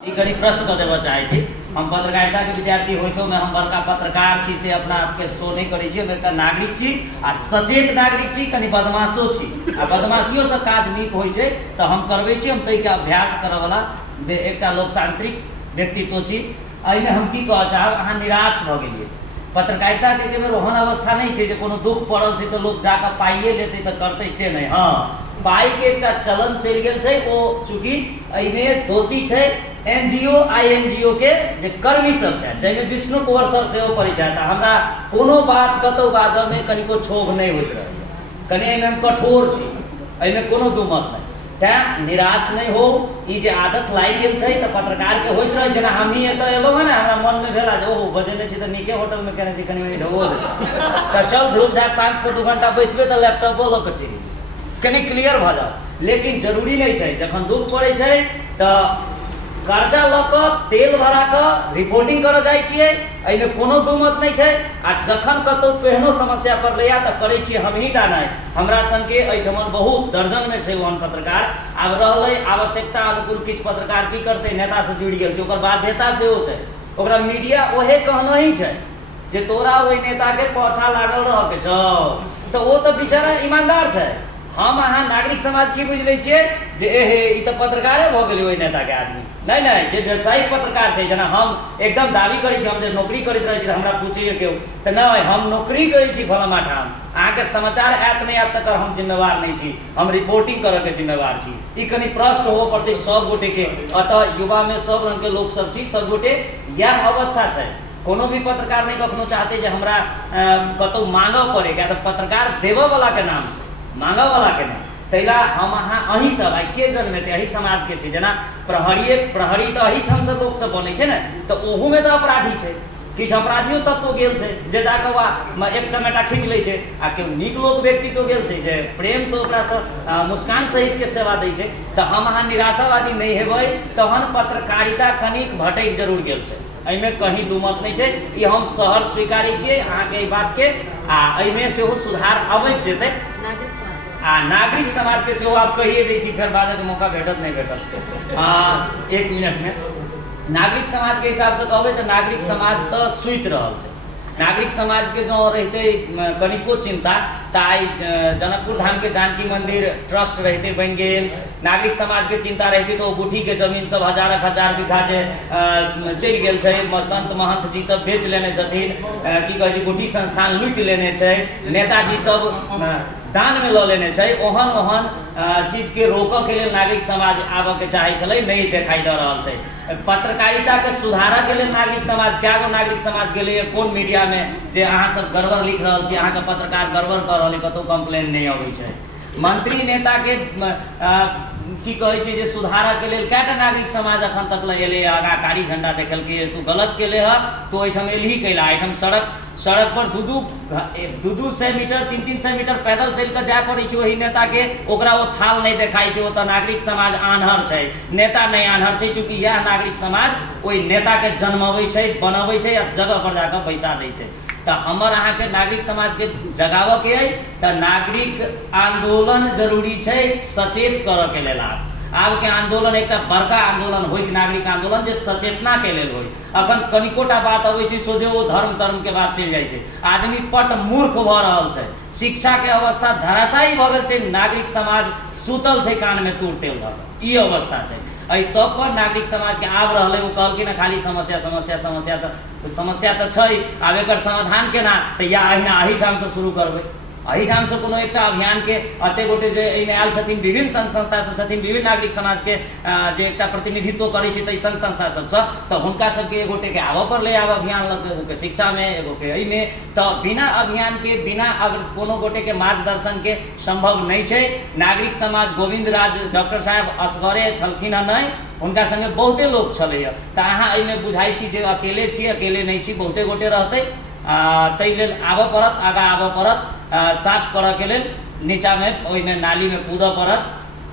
कड़ी प्रश्न कर देवा चाहे छी। हम पत्रकारिता के विद्यार्थी होइतो में हम बड़का पत्रकार छी से अपना आपके शो नहीं करै छी। हम एक नागरिक छी आ सचेत नागरिक छी, कनी बदमाशो छी आ बदमाशियों से काज नीक होइ छै तो हम करबै छी। हम तै के अभ्यास करऽ वाला एकटा लोकतांत्रिक व्यक्तित्व छी। एहि में हम की कहऽ चाहब, अहाँ निराश भ गेलियै। पत्रकारिता के बेर ओहन अवस्था नहीं छै जे कोनो दुख पड़ल छै तो लोग जाके पाइए लेतै तो करतै, से नहीं। हाँ, पाई के एकटा चलन चलि गेल छै। ओ चूंकि एहिमे दोषी छै एनजीओ आईएनजीओ के जे कर्मी सब छै, जाहिमे विष्णु कुंवर सर सेहो पड़ै छै। हमरा कोनो बात कतौ बाजऽ में कनिको क्षोभ नहीं होइत रहैया। कनि एहिमे हम कठोर छी, एहिमे कोनो दू मत नहीं। तैं निराश नहीं हो। ई जे आदत लागि गेल छै तऽ पत्रकार के होइत रहे। जेना हमही एतऽ एलहुँ है ना, हमरा मन में भेला जे ओहो बजेने छी तऽ नीके होटल में केने छी, कनि ढो दे तऽ चल धूप जा साँझ से 2 घंटा बैसबे तऽ लैपटॉपो लऽ के चलि कनि क्लियर भऽ जाओ। लेकिन जरूरी नहीं छै। जखन दुख पड़ै छै तऽ कर्जा लऽ कऽ तेल भरा कऽ रिपोर्टिंग करऽ जाइ छियै, एहिमे कोनो दू मत नहीं छै। आ जखन कतौ केहनो समस्या पड़लैया तऽ करै छियै हमही टा नहीं, हमरा संगे एहिठमन बहुत दर्जन में छै ओहन पत्रकार। आब रहलै आवश्यकता अनुकूल किछु पत्रकार की करतै, नेता से जुड़ि गेल छै, ओकर बाध्यता सेहो छै। ओकरा मीडिया ओहे कहना ही छै जे तोरा ओहि नेता के पाछा लागल रह के छौ, तऽ ओ तऽ बेचारा ईमानदार छै। हम अहाँ नागरिक समाज की बुझ लै छियै जे एहे ई तऽ पत्रकारे भऽ गेलै ओहि नेता के आदमी। नहीं नहीं, जे व्यावसायिक पत्रकार छै, जेना हम एकदम दावी करै छी, हम जे नौकरी करैत रहै छी तऽ हमरा पूछैए केओ तऽ नहीं, हम नौकरी करै छी फलामा ठाम, अहाँके समाचार आयत नहीं आयत तकर हम जिम्मेवार नहीं छी, हम रिपोर्टिंग करऽ के जिम्मेवार छी। ई कनि प्रश्न होबऽ पड़तै सब गोटे के। अतः युवा में सब रंग के लोग सब छी, सब गोटे यह अवस्था छै। कोनो भी पत्रकार नहीं कखनो चाहते जे हमरा कतौ मांगऽ पड़े, क्या तऽ पत्रकार देवऽ वाला के नाम छै, मांगऽ वाला के नहीं। तैला हम अहाँ अही सब आइ के जन्मेते अही समाज के छै। जेना प्रहरी तो अही ठाम से लोक सब बनै छै ने, तो ओहू में तो अपराधी छै, किछु अपराधियों तत्व गेल छै जे जाके वहाँ एक चमेटा खींच लै छै। आ केओ नीक लोक व्यक्ति तो गेल छै जे प्रेम से ओकरा से मुस्कान सहित के सेवा दै छै। तो हम अहाँ निराशावादी नहीं हेबै तहन पत्रकारिता कनिक भटक जरूर गेल छै, एहिमे कहीं दू मत नहीं छै। ई हम सहर स्वीकारी छियै अहाँके ई बात के, आ एहिमे सेहो सुधार अबैत जेतै। नागरिक समाज के सेहो आप कहिए दै छी, फिर बाजऽ के मौका भेटत नहीं भेटत। 1 मिनट में नागरिक समाज के हिसाब से कहबै तो नागरिक समाज तो सुति रहल छै। नागरिक समाज के जो रहते कनिको चिंता तो आई जनकपुर धाम के जानकी मंदिर ट्रस्ट रहते बन गेल। नागरिक समाज के चिंता रहती तो गुठी के जमीन सब हजार बीघा जे चलि गेल छै, संत महंत जी सब बेच लेने छथिन, की कहै छै गुठी संस्थान लूटि लेने छै, नेताजी सब दान में लऽ लेने छै। ओहन ओहन चीज के रोकऽ के लेल नागरिक समाज आबऽ के चाहे छलै, नहीं देखाई दऽ रहल छै। पत्रकारिता के सुधारऽ के लेल नागरिक समाज क्या गो नागरिक समाज गेलै कोन मीडिया में जे अहाँ सब गड़बड़ लिख रहल छी, अहाँ के पत्रकार गड़बड़ कऽ रहल, कतौ कंप्लेन नहीं अबै छै। मंत्री नेता के की कहै छै जे सुधारऽ के लेल कएटा नागरिक समाज अखन तक एलै, आगा कारी झंडा देखलकै, तू गलत केले ह तो एहिठाम एलही कैला। एहिठाम सड़क पर 200 मीटर 300 मीटर पैदल चल के जाय पड़ै छै वही नेता के, ओकरा वो थाल नहीं देखाई छै। वो तो नागरिक समाज आन्हर छै, नेता नहीं आन्हर छै। चूंकि यह नागरिक समाज ओहि नेता के जन्मबै छै, बनबै छै, या जगह पर जाकर पैसा दै छै। तो हमर अहाँ के नागरिक समाज के जगावऽ के है तो नागरिक आंदोलन जरूरी छै, सचेत करऽ के लेल। आब के आंदोलन एक बड़का आंदोलन हो, नागरिक आंदोलन जे सचेतना के लेल हो। अखन कनिकोटा बात अबै छै सोझे वो धर्म के बात चलि जाइ छै, आदमी पट मूर्ख भऽ रहल छै, शिक्षा के अवस्था धराशायी भऽ गेल छै, नागरिक समाज सुतल छै कान में तूर तेल धऽ कऽ, ई अवस्था छै। एहि सब पर नागरिक समाज के आब रहलै, वो कहलखिन खाली समस्या तो छै, आब एकर समाधान केना, तो या अही ठाम से शुरू करबै। अही ठाम से कोनो एकटा अभियान के अते गोटे जे एहिमे आयल छथिन, विभिन्न संघ संस्था सब छथिन, विभिन्न नागरिक समाज के जे एकटा प्रतिनिधित्व करै छै संघ संस्था सबसँ, तो हुनका सबके एगोटे के आबऽ पड़लै आब अभियान लग, एगो के शिक्षा में, एगो के एहिमे। तो बिना अभियान के, बिना अगर कोनो गोटे के मार्गदर्शन के संभव नहीं छै। नागरिक समाज गोविंद राज डॉक्टर साहब असगरे छलखिन हँ नहीं, हुनका संगे बहुते लोग छलैया। तो अहाँ एहिमे बुझाइ छी जे अकेले छी, अकेले नहीं छी, बहुते गोटे रहतै। ताहि लेल आबऽ पड़त, आगा आबऽ पड़त, साफ करऽ के लेल नीचा में ओहिमे नाली में कूदऽ पड़त।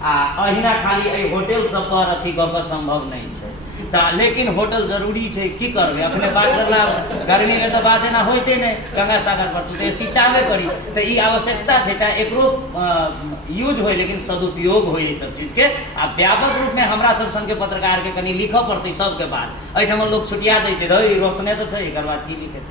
आ अहिना खाली होटल सब पर अथी कऽ कऽ संभव नहीं छै। लेकिन होटल जरूरी है की करबे अपने बात करला गर्मी में तो बात एना होते नहीं गंगा सागर पर तो एसी चाहबे करी तो ई आवश्यकता है ता एकरो यूज होय लेकिन सदुपयोग होय ई सब चीज के आ व्यापक रूप में हमरा सब संग के पत्रकार के कनी लिखो पड़ते सबके बाद एठम लोग छुटिया दै छै धई रोशने तो छै एकर बाद की लिखे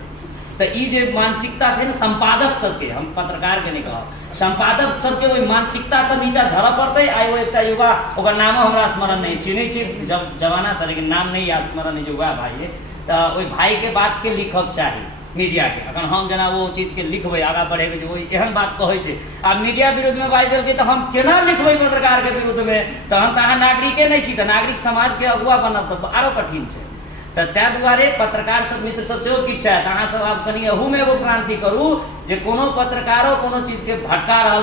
तो ई जे मानसिकता है ना संपादक सबके हम पत्रकार के नहीं कहब संपादक सबके वही मानसिकता से नीचा झड़ पड़ते आई वो एक युवा ओकर नाम हमरा स्मरण नहीं चिन्ह छी जब जमाना से लेकिन नाम नहीं याद स्मरण नहीं जो हुआ भाई है तो वही भाई के बात के लिखक चाही मीडिया के अगर हम जना वो चीज के लिखबे आगा बढ़ेबे जो वही एहन बात कहै छै आ मीडिया विरुद्ध में बाजि देलकै तो हम केना लिखबै पत्रकार के विरुद्ध में तो हम तो अहाँ नागरिके नहीं छी तो नागरिक समाज के अगुआ बनब तो आरो कठिन छै तो त्या दुआरे पत्रकार सब मित्र सब सेहो किछु चाहत अहाँ सब आब कनी अहू में एगो क्रांति करू जे कोनो पत्रकारो कोनो चीज के भटका रहल